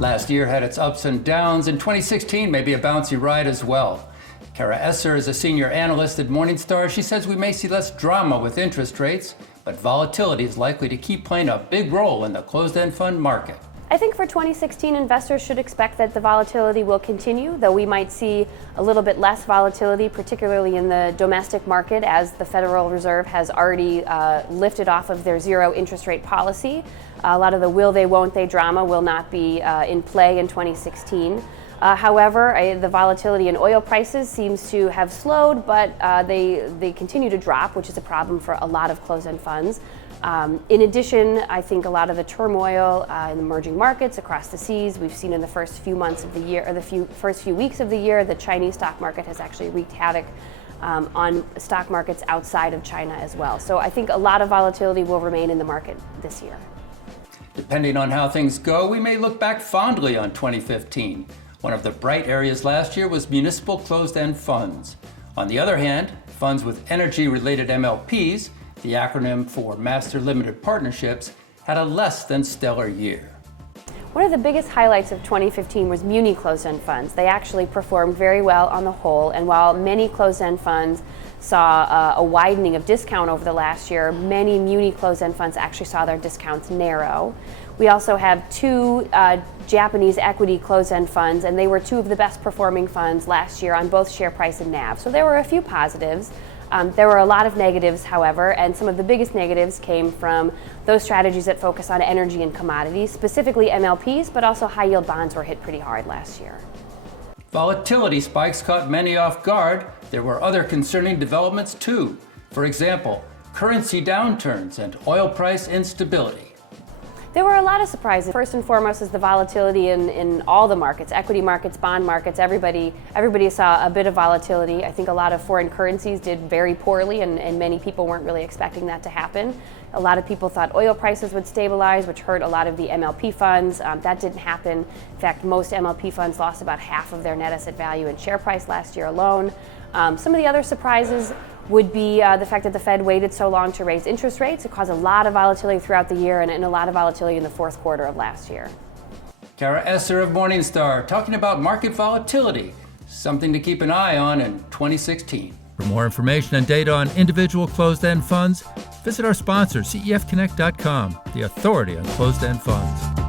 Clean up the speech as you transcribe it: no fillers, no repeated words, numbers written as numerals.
Last year had its ups and downs, and 2016 may be a bouncy ride as well. Cara Esser is a senior analyst at Morningstar. She says we may see less drama with interest rates, but volatility is likely to keep playing a big role in the closed-end fund market. I think for 2016, investors should expect that the volatility will continue, though we might see a little bit less volatility, particularly in the domestic market, as the Federal Reserve has already lifted off of their zero interest rate policy. A lot of the will they, won't they drama will not be in play in 2016. However, the volatility in oil prices seems to have slowed, but they continue to drop, which is a problem for a lot of closed-end funds. In addition, I think a lot of the turmoil in emerging markets across the seas we've seen in the first few months of the year, or the first few weeks of the year, the Chinese stock market has actually wreaked havoc on stock markets outside of China as well. So I think a lot of volatility will remain in the market this year. Depending on how things go, we may look back fondly on 2015. One of the bright areas last year was municipal closed-end funds. On the other hand, funds with energy-related MLPs, the acronym for Master Limited Partnerships, had a less than stellar year. One of the biggest highlights of 2015 was muni closed-end funds. They actually performed very well on the whole, and while many closed-end funds saw a widening of discount over the last year, many muni closed-end funds actually saw their discounts narrow. We also have two Japanese equity closed-end funds, and they were two of the best performing funds last year on both share price and NAV. So there were a few positives. There were a lot of negatives, however, and some of the biggest negatives came from those strategies that focus on energy and commodities, specifically MLPs, but also high-yield bonds were hit pretty hard last year. Volatility spikes caught many off guard. There were other concerning developments too. For example, currency downturns and oil price instability. There were a lot of surprises. First and foremost is the volatility in all the markets, equity markets, bond markets. Everybody saw a bit of volatility. I think a lot of foreign currencies did very poorly, and many people weren't really expecting that to happen. A lot of people thought oil prices would stabilize, which hurt a lot of the MLP funds. That didn't happen. In fact, most MLP funds lost about half of their net asset value in share price last year alone. Some of the other surprises would be the fact that the Fed waited so long to raise interest rates. It caused a lot of volatility throughout the year and a lot of volatility in the fourth quarter of last year. Cara Esser of Morningstar talking about market volatility, something to keep an eye on in 2016. For more information and data on individual closed-end funds, visit our sponsor, CEFConnect.com, the authority on closed-end funds.